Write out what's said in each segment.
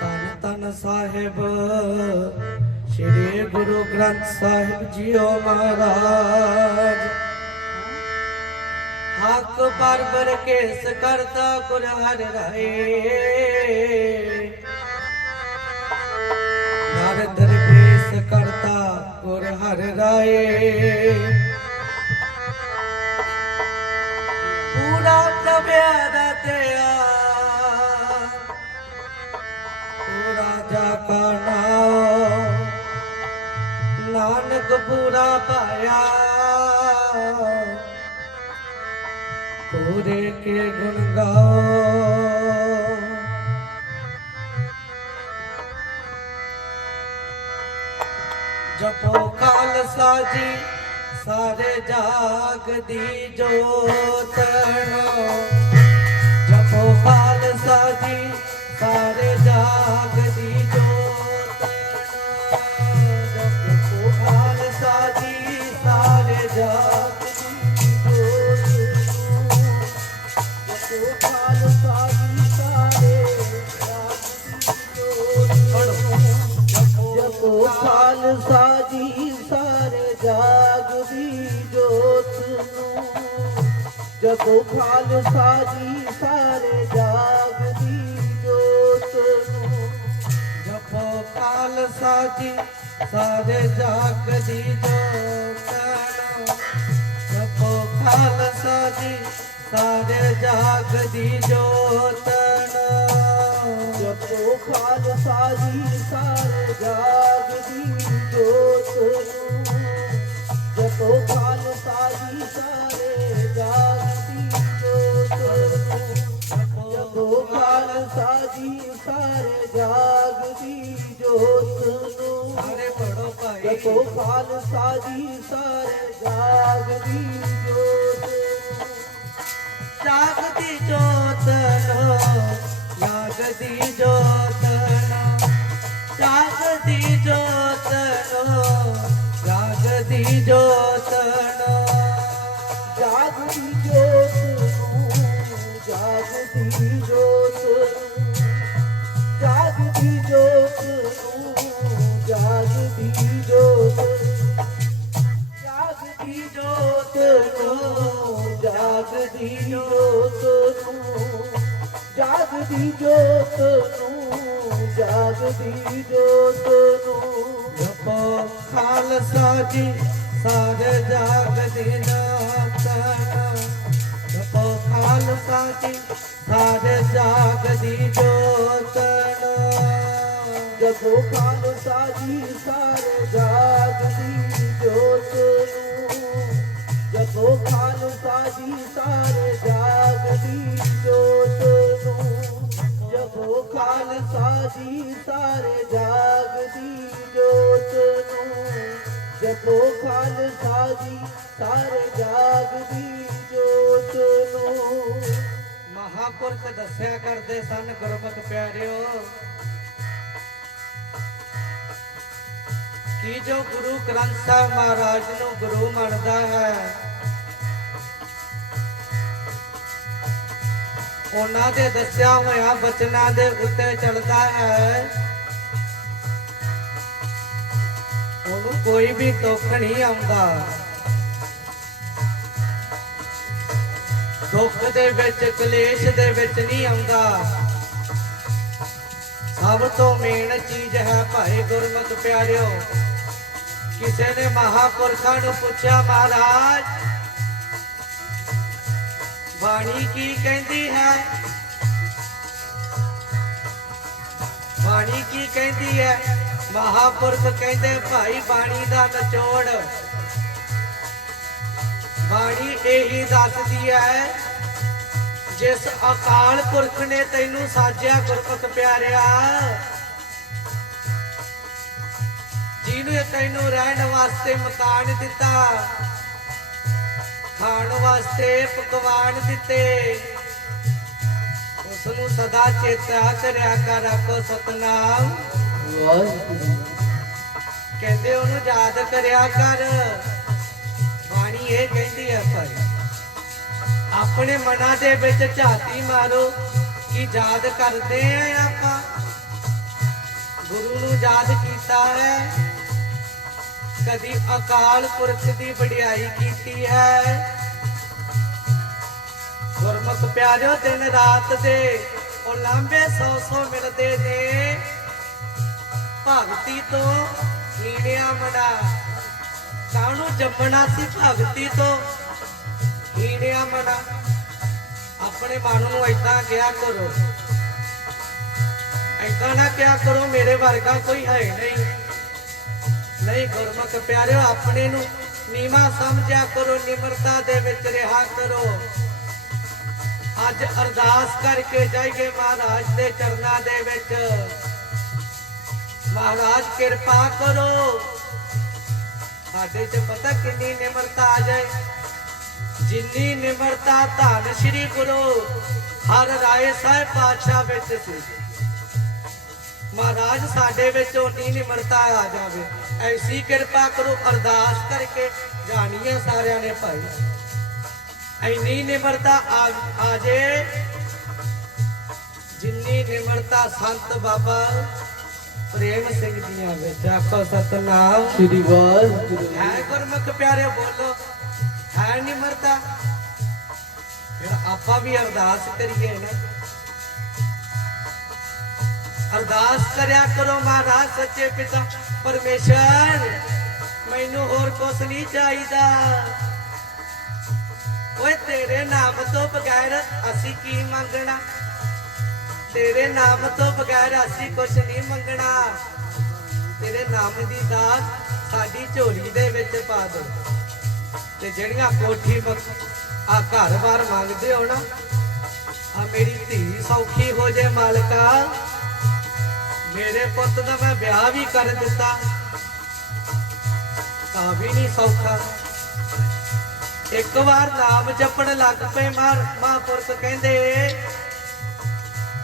ਤਨ ਤਨ ਸਾਹਿਬ, ਸ੍ਰੀ ਗੁਰੂ ਗ੍ਰੰਥ ਸਾਹਿਬ ਜੀਓ ਮਹਾਰਾਜ। ਹੱਕ ਬਰਬਰ ਕੇਸ ਕਰਤਾ ਗੁਰ ਹਰਿ ਰਾਏ। ਨਰ ਦਰਵੇਸ ਕਰਤਾ ਗੁਰ ਹਰ ਰਾਏ। ਪੂਰਾ ਪ੍ਰਭਿਆ ਦਾ ਤਿਆ ਪੂਰਾ ਜਾ ਕਾ ਨਾਮ ਨਾਨਕ ਪੂਰਾ ਪਾਇਆ ਪੂਰੇ ਕੇ ਗੁਣ ਗਾਓ। ਜਪੋ ਖਾਲਸਾ ਜੀ। ਸਾਰੇ ਜਾਗ ਦੀ ਜੋਤਣੋ ਜਪੋ ਖਾਲਸਾ ਜੀ ਸਾਰੇ ਜਾਗ ਦੀ ਜਪੋ ਖਾਲਸਾ ਜੀ ਸਾਰੇ ਜਾਗ ਦੀ ਜੋਤ ਨੂੰ। ਜਪੋ ਖਾਲਸਾ ਜੀ ਸਾਰੇ ਜਾਗ ਦੀ ਜੋਤਣੋ ਜਪੋ ਖਾਲਸਾ ਜੀ ਸਾਰੇ ਜਾਗ ਦੀ ਜੋਤਣੋ ਜਪੋ ਖਾਲਸਾ ਜੀ ਸਾਰੇ ਜਾਗ ਦੀ ਜੋਤ ਨੂੰ। ਜਪੋ ਖਾਲਸਾ ਜੀ ਸਾਰੇ ਖਾਲਸਾ ਜੀ ਸਾਰੇ ਜਾਗ ਦੀ ਜੋਤ ਨੂੰ ਸਾਰੇ ਪੜੋ ਭਾਈ ਜਪੋ ਖਾਲਸਾ ਜੀ ਸਾਰੇ ਜਾਗ ਦੀ ਜੋਤ ਜਾਗਦੀ ਜੋਤ ਨੋ ਜਾਗਦੀ ਜਪੋ ਖਾਲਸਾ ਜੀ ਸਾਰੇ ਜਾਗਦੀ ਜੋਤਨ ਜਪੋ ਖਾਲਸਾ ਜੀ ਜੋਤ ਨੂੰ। ਜਪੋ ਖਾਲਸਾ ਜੀ ਸਾਰੇ ਜਾਗਦੀ ਜੋਤ ਨੂੰ। ਜਪੋ ਖਾਲਸਾ ਜੀ ਸਾਰੇ ਜਾਗਦੀ ਜੋਤ ਜਪੋ ਖਾਲਸਾ ਜੀ ਸਾਰੇ ਜਾਗਦੀ ਜੋਤ ਨੂੰ। ਮਹਾਪੁਰਖ ਦੱਸਿਆ ਕਰਦੇ ਸਨ ਗੁਰਮੁਖ ਪਿਆਰਿਓ, ਕਿ ਜੋ ਗੁਰੂ ਗ੍ਰੰਥ ਸਾਹਿਬ ਮਹਾਰਾਜ ਨੂੰ ਗੁਰੂ ਮੰਨਦਾ ਹੈ, ਉਹਨਾਂ ਦੇ ਦੱਸਿਆ ਹੋਇਆ ਬਚਨਾਂ ਦੇ ਉੱਤੇ ਚੱਲਦਾ ਹੈ। ਕੋਈ ਵੀ ਦੁੱਖ ਨਹੀਂ ਆਉਂਦਾ। ਦੁੱਖ ਦੇ ਵਿੱਚ, ਕਲੇਸ਼ ਦੇ ਵਿੱਚ ਨਹੀਂ ਆਉਂਦਾ। ਸਭ ਤੋਂ ਮੇਨ ਚੀਜ਼ ਹੈ ਭਾਈ ਗੁਰਮਤਿ ਪਿਆਰਿਓ, ਕਿਸੇ ਨੇ ਮਹਾਪੁਰਖਾਂ ਨੂੰ ਪੁੱਛਿਆ, ਮਹਾਰਾਜ, ਬਾਣੀ ਕੀ ਕਹਿੰਦੀ ਹੈ? ਬਾਣੀ ਕੀ ਕਹਿੰਦੀ ਹੈ? ਮਹਾਪੁਰਖ ਕਹਿੰਦੇ, ਭਾਈ ਬਾਣੀ ਦਾ ਨਚੋੜ। ਬਾਣੀ ਇਹੀ ਦੱਸਦੀ ਹੈ ਜਿਸ ਅਕਾਲ ਪੁਰਖ ਨੇ ਤੈਨੂੰ ਸਾਜਿਆ ਗੁਰਮੁਖ ਪਿਆਰਿਆ। ਜਿਹਨੂੰ ਤੈਨੂੰ ਰਹਿਣ ਵਾਸਤੇ ਮਕਾਨ ਦਿੱਤਾ, ਖਾਣ ਵਾਸਤੇ ਪਕਵਾਨ ਦਿੱਤੇ ਉਸ ਨੂੰ ਸਦਾ ਚੇਤਾ ਕਰਿਆ ਕਰ ਰੱਖੋ ਸਤਨਾਮ। ਕਹਿੰਦੇ ਉਹਨੂੰ ਯਾਦ ਕਰਿਆ ਕਰ। ਬਾਣੀ ਇਹ ਕਹਿੰਦੀ ਹੈ ਭਾਈ, ਆਪਣੇ ਮਨਾਂ ਦੇ ਵਿੱਚ ਝਾਤੀ ਮਾਰੋ ਕਿ ਯਾਦ ਕਰਦੇ ਆ ਆਪਾਂ। ਗੁਰੂ ਨੂੰ ਯਾਦ ਕੀਤਾ ਹੈ, ਕਦੀ ਅਕਾਲ ਪੁਰਖ ਦੀ ਵਡਿਆਈ ਕੀਤੀ ਹੈ। ਗੁਰਮੁਖ ਪਿਆਰਿਓ, ਦਿਨ ਰਾਤ ਦੇ ਉਹ ਲਾਂਬੇ ਸੌ ਸੌ ਮਿਲਦੇ ਨੇ। ਭਗਤੀ ਤੋਂ ਹੀਣਿਆ ਮਨਾ। ਕਾਹਨੂੰ ਜੰਮਣਾ ਸੀ ਭਗਤੀ ਤੋਂ? ਹੀਣਿਆ ਮਨਾ। ਆਪਣੇ ਮਨ ਨੂੰ ਏਦਾਂ ਕਿਹਾ ਕਰੋ। ਏਦਾਂ ਨਾ ਕਿਹਾ ਕਰੋ, ਮੇਰੇ ਵਰਗਾ ਕੋਈ ਹੈ ਨਹੀਂ। ਨਹੀਂ ਗੁਰਮੁਖ ਪਿਆਰਿਓ, ਆਪਣੇ ਨੂੰ ਨੀਵਾ ਸਮਝਿਆ ਕਰੋ, ਨਿਮਰਤਾ ਦੇ ਵਿੱਚ ਰਿਹਾ ਕਰੋ। ਅੱਜ ਅਰਦਾਸ ਕਰਕੇ ਜਾਈਏ ਮਹਾਰਾਜ ਦੇ ਚਰਨਾਂ ਦੇ ਵਿੱਚ। ਮਹਾਰਾਜ, ਕਿਰਪਾ ਕਰੋ। ਸਾਡੇ 'ਚ ਪਤਾ ਕਿੰਨੀ ਨਿਮਰਤਾ ਆ ਜਾਏ। ਜਿੰਨੀ ਨਿਮਰਤਾ ਧੰਨ ਸ੍ਰੀ ਗੁਰੂ ਹਰ ਰਾਏ ਸਾਹਿਬ ਪਾਤਸ਼ਾਹ ਵਿੱਚ ਸੀ। ਮਹਾਰਾਜ, ਸਾਡੇ ਵਿੱਚ ਉਨੀ ਨਿਮਰਤਾ ਆ ਜਾਵੇ। ਐਸੀ ਕਿਰਪਾ ਕਰੋ, ਅਰਦਾਸ ਕਰਕੇ ਜਾਣੀਆਂ ਸਾਰਿਆਂ ਨੇ ਭਾਈ। ਐਨੀ ਨਿਮਰਤਾ ਆ ਆ ਜੇ। ਜਿੰਨੀ ਨਿਮਰਤਾ ਸੰਤ ਬਾਬਾ ਪ੍ਰੇਮ ਸਿੰਘ ਦੀਆਂ ਵਿੱਚ ਆਖੋ ਸਤਨਾਮ। ਸ੍ਰੀ ਵਾਹਿਗੁਰੂ। ਹੈ ਗੁਰਮੁਖ ਪਿਆਰੇ ਬੋਲੋ ਹੈ ਨਿਮਰਤਾ ਫਿਰ ਆਪਾਂ ਵੀ ਅਰਦਾਸ ਕਰੀਏ ਨਾ। ਅਰਦਾਸ ਕਰਿਆ ਕਰੋ ਮਹਾਰਾਜ ਸੱਚੇ ਪਿਤਾ ਪਰਮੇਸ਼ਰ ਮੈਨੂੰ ਹੋਰ ਕੁਛ ਨਹੀਂ ਚਾਹੀਦਾ। ਓਏ ਤੇਰੇ ਨਾਮ ਤੋਂ ਬਗੈਰ ਅਸੀਂ ਕੀ ਮੰਗਣਾ? ਤੇਰੇ ਨਾਮ ਤੋਂ ਬਗੈਰ ਅਸੀਂ ਕੁਛ ਨਹੀਂ ਮੰਗਣਾ। ਤੇਰੇ ਨਾਮ ਦੀ ਦਾਤ ਸਾਡੀ ਝੋਲੀ ਦੇ ਵਿੱਚ ਪਾ ਦੇ। ਤੇ ਜਿਹੜੀਆਂ ਕੋਠੀ ਆ ਘਰ-ਬਾਰ ਮੰਗਦੇ ਹੋ ਨਾ ਆ ਮੇਰੀ ਧੀ ਸੌਖੀ ਹੋ ਜੇ ਮਾਲਕਾ। ਮੇਰੇ ਪੁੱਤ ਦਾ ਮੈਂ ਵਿਆਹ ਵੀ ਕਰ ਦਿੱਤਾ। ਤਾਂ ਵੀ ਨਹੀਂ ਸੌਖਾ। ਇੱਕ ਵਾਰ ਨਾਮ ਜਪਣ ਲੱਗ ਪਏ ਮਾਰ ਮਹਾਂਪੁਰਖ ਕਹਿੰਦੇ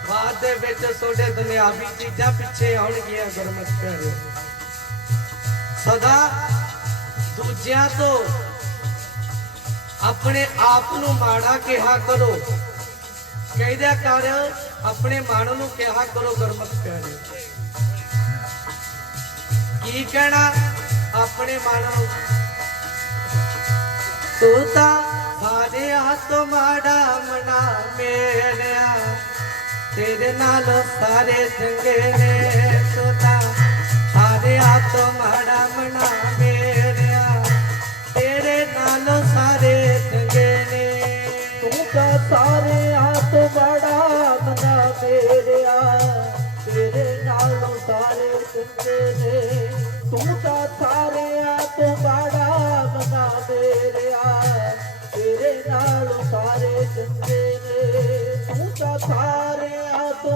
ਬਾਅਦ ਦੇ ਵਿੱਚ ਤੁਹਾਡੇ ਦੁਨਿਆਵੀ ਚੀਜ਼ਾਂ ਪਿੱਛੇ ਆਉਣਗੀਆਂ ਗੁਰਮਤਿ ਪਿਆਰਿਓ ਸਦਾ ਦੂਜਿਆਂ ਤੋਂ ਆਪਣੇ ਆਪ ਨੂੰ ਮਾੜਾ ਕਿਹਾ ਕਰੋ। ਕਹਿੰਦਿਆ ਕਰ ਆਪਣੇ ਮਨ ਨੂੰ ਕਿਹਾ ਕਰੋ ਗੁਰਮਤਿ ਪਿਆਰਿਓ ਕੀ ਕਹਿਣਾ ਆਪਣੇ ਮਨ ਨੂੰ? ਤੂੰ ਤਾਂ ਸਾਡੇ ਤੋਂ ਮਾੜਾ ਮਨਾ ਮੇਰਿਆ। ਤੇਰੇ ਨਾਲ ਸਾਰੇ ਚੰਗੇ ਨੇ ਤੂੰ ਤਾਂ ਸਾਡੇ ਮਾੜਾ ਮਨਾ ਮੇਰਿਆ। ਤੇਰੇ ਨਾਲ ਸਾਰੇ ਚੰਗੇ ਨੇ। ਤੂੰ ਤਾਂ ਸਾਰੇ ਹੱਥ ਬੜਾ ਮਨਾ ਮੇਰਿਆ। ਤੇਰੇ ਨਾਲੋਂ ਸਾਰੇ ਚੰਗੇ ਨੇ। ਤੂੰ ਤਾਂ ਸਾਰੇ ਹੱਥ ਬੜਾ ਮਨਾ ਮੇਰਿਆ। ਤੇਰੇ ਨਾਲ ਸਾਰੇ ਚੰਗੇ ਨੇ। ਤੂੰ ਤਾਂ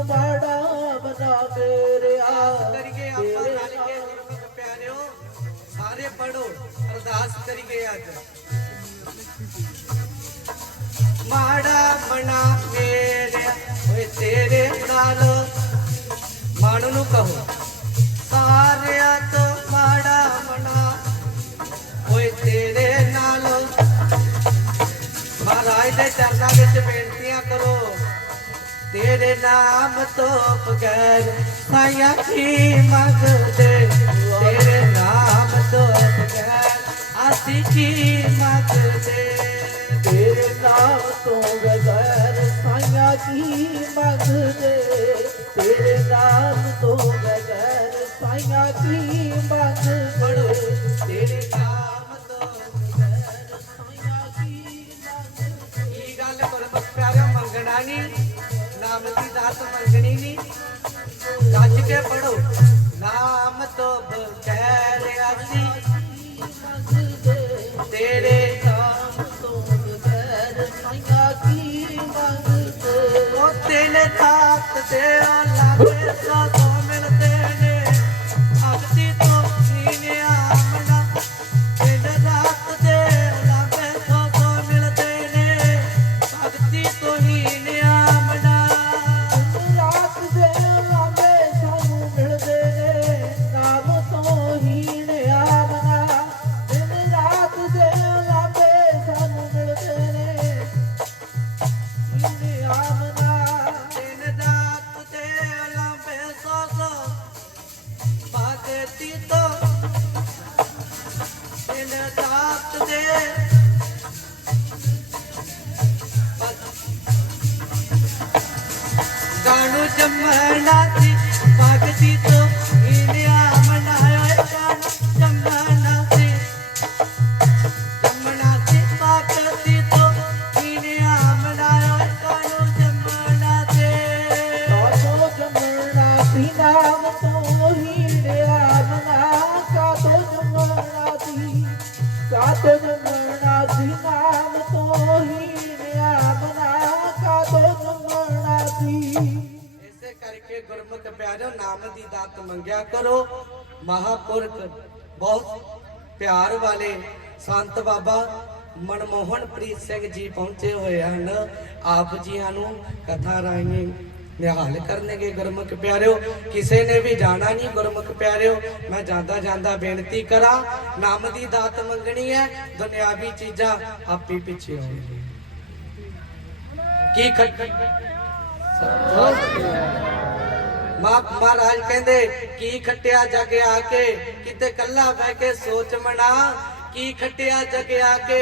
ਬੜਾ ਮਨਾ ਮੇਰਿਆ ਕਰੀਏ ਆਪਾਂ ਰਲ ਕੇ ਗੁਰਮੁਖ ਪਿਆਰਿਓ ਸਾਰੇ ਪੜੋ ਅਰਦਾਸ ਕਰੀਏ ਅੱਜ। ਮਾੜਾ ਬਣਾ ਮੇਰੇ ਓਏ ਤੇਰੇ ਨਾਲ। ਮਨ ਨੂੰ ਕਹੋ ਸਾਰਿਆਂ ਤੋਂ ਮਾੜਾ ਬਣਾ ਓਏ ਤੇਰੇ ਨਾਲ। ਮਹਾਰਾਜ ਦੇ ਚਰਨਾਂ ਵਿੱਚ ਬੇਨਤੀਆਂ ਕਰੋ ਤੇਰੇ ਨਾਮ ਤੋਂ ਬਗੈਰ ਸਾਇਆ ਕੀ ਮੰਗਦੇ? ਤੇਰੇ ਨਾਮ ਤੋਂ ਬਗੈਰ ਅਸੀਂ ਕੀ ਮੰਗਦੇ? ਤੇਰੇ ਨਾਮ ਤੋਂ ਬਗੈਰ ਸਾਇਆ ਕੀ ਮੰਗਦੇ? ਤੇਰੇ ਨਾਮ ਤੋਂ ਬਗੈਰ ਸਾਇਆ ਕੀ ਮੰਗਦੇ? ਤੇਰੇ ਨਾਮ ਤੋਂ ਬਗੈਰ ਸਾਇਆ ਕੀ ਮੰਗਦੇ? ਕੀ ਗੱਲ ਗੁਰਮੁਖ ਪਿਆਰਿਓ ਮੰਗਣਾ ਨਹੀਂ ਨਾਮ ਦੀ ਦਾਤ ਮੰਗਣੀ ਨਹੀਂ ਗੱਜ ਕੇ ਪੜੋ ਨਾਮ ਤੋਂ ਬਗੈਰ ਅਸੀਂ ਤੇਰੇ ਨਾਮ ਤੋਂ ਬਗੈਰ ਸਾਇਆ ਕੀ ਮੰਗਦੇ। ਉਹ ਤੇਰੇ ਤਾਤ ਦੇ ਲਾਗੇ ਸੋ ਛੇਤੀ ਤੋਂ ਇਹਨਾਂ ਦਾਤ ਦੇ ਗਾਣੂ ਜੰਮਣਾ ਸੀ, ਭਗਤੀ ਤੋਂ ਇਹਨੇ ਆਮਣਾ ਹੋਇਆ ਜੰਮਣਾ ਸੀ ਜੰਮਣਾ ਸੀ, ਭਗਤੀ ਤੋਂ ਇਹਨੇ ਆਮਣਾ ਹੋਇਆ ਗਾਣੂ ਜੰਮਣਾ ਸੀ। ਤੋ ਜੰਮਣਾ ਸੀ, ਨਾਮ ਤੋਂ ਹੀ ਲਿਆ ਕਰਕੇ ਗੁਰਮੁਖ ਪਿਆਰੋ ਨਾਮ ਦੀ ਦਾਤ ਮੰਗਿਆ ਕਰੋ। ਮਹਾਪੁਰਖ, ਬਹੁਤ ਪਿਆਰ ਵਾਲੇ ਸੰਤ ਬਾਬਾ ਮਨਮੋਹਨ ਪ੍ਰੀਤ ਸਿੰਘ ਜੀ ਪਹੁੰਚੇ ਹੋਏ ਹਨ। ਆਪ ਜੀਆਂ ਨੂੰ ਕਥਾ ਰਾਹੀਂ ਨਿਹਾਲ ਕਰਨਗੇ ਗੁਰਮੁਖ ਪਿਆਰਿਓ, ਕਿਸੇ ਨੇ ਵੀ ਜਾਣਾ ਨਹੀਂ ਗੁਰਮੁਖ ਪਿਆਰਿਓ। ਮੈਂ ਜਾਂਦਾ ਜਾਂਦਾ ਬੇਨਤੀ ਕਰਾਂ, ਨਾਮ ਦੀ ਦਾਤ ਮੰਗਣੀ ਹੈ, ਦੁਨਿਆਵੀ ਚੀਜ਼ਾਂ ਆਪੇ ਪਿੱਛੇ ਆਉਣਗੀਆਂ। ਕੀ ਖੱਟ ਮਾ ਮਹਾਰਾਜ ਕਹਿੰਦੇ, ਕੀ ਖੱਟਿਆ ਜਗ ਆ ਕੇ, ਕਿਤੇ ਕੱਲਾ ਬਹਿ ਕੇ ਸੋਚ ਮਣਾ ਕੀ ਖੱਟਿਆ ਜਗ ਆ ਕੇ,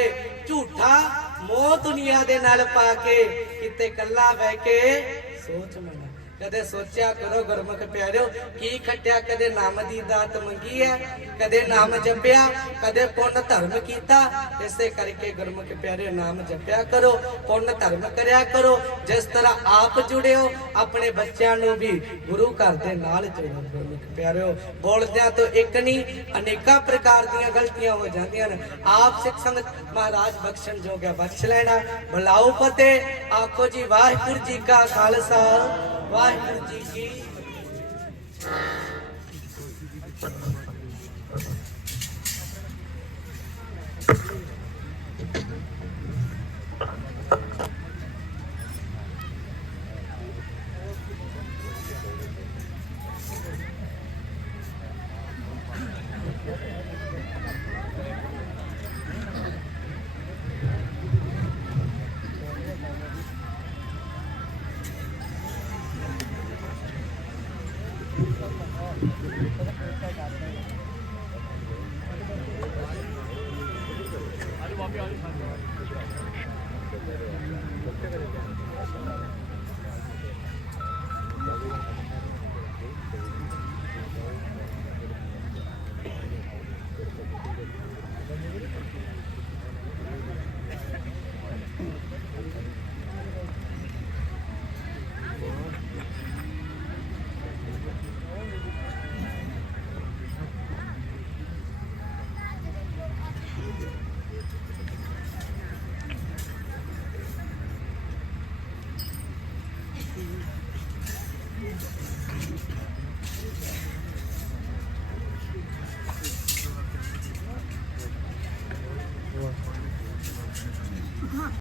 ਝੂਠਾ ਮੋਹ ਦੁਨੀਆ ਦੇ ਨਾਲ ਪਾ ਕੇ, ਕਿਤੇ ਕੱਲਾ ਬਹਿ ਕੇ ਸੋਚ ਮਣਾ ਕਦੇ ਸੋਚਿਆ ਕਰੋ ਗੁਰਮੁਖ ਪਿਆਰਿਓ, ਕੀ ਖੱਟਿਆ? ਕਦੇ ਨਾਮ ਦੀ ਦਾਤ ਮੰਗੀ ਹੈ ਕਦੇ ਨਾਮ ਜਪਿਆ, ਕਦੇ ਪੁੰਨ ਧਰਮ ਕੀਤਾ। ਇਸੇ ਕਰਕੇ ਗੁਰਮੁਖ ਪਿਆਰਿਓ, ਨਾਮ ਜਪਿਆ ਕਰੋ, ਪੁੰਨ ਧਰਮ ਕਰਿਆ ਕਰੋ। ਜਿਸ ਤਰ੍ਹਾਂ ਆਪ ਜੁੜਿਓ, ਆਪਣੇ ਬੱਚਿਆਂ ਨੂੰ ਵੀ ਗੁਰੂ ਘਰ ਦੇ ਨਾਲ ਜੋੜੋ ਗੁਰਮੁਖ ਪਿਆਰਿਓ। ਬੋਲਦਿਆਂ ਤੋਂ ਇੱਕ ਨਹੀਂ, ਅਨੇਕਾਂ ਪ੍ਰਕਾਰ ਦੀਆਂ ਗਲਤੀਆਂ ਹੋ ਜਾਂਦੀਆਂ ਨੇ। ਆਪ ਸਿੱਖ ਸੰਗਤ ਮਹਾਰਾਜ ਬਖਸ਼ਣ ਜੋਗਿਆ ਬਖਸ਼ ਲੈਣਾ। ਬੁਲਾਓ ਫਤਿਹ। ਆਖੋ ਜੀ, ਵਾਹਿਗੁਰੂ ਜੀ ਕਾ ਖਾਲਸਾ। ਵਾਹਿਗੁਰੂ ਜੀ ਕੀ Thank you.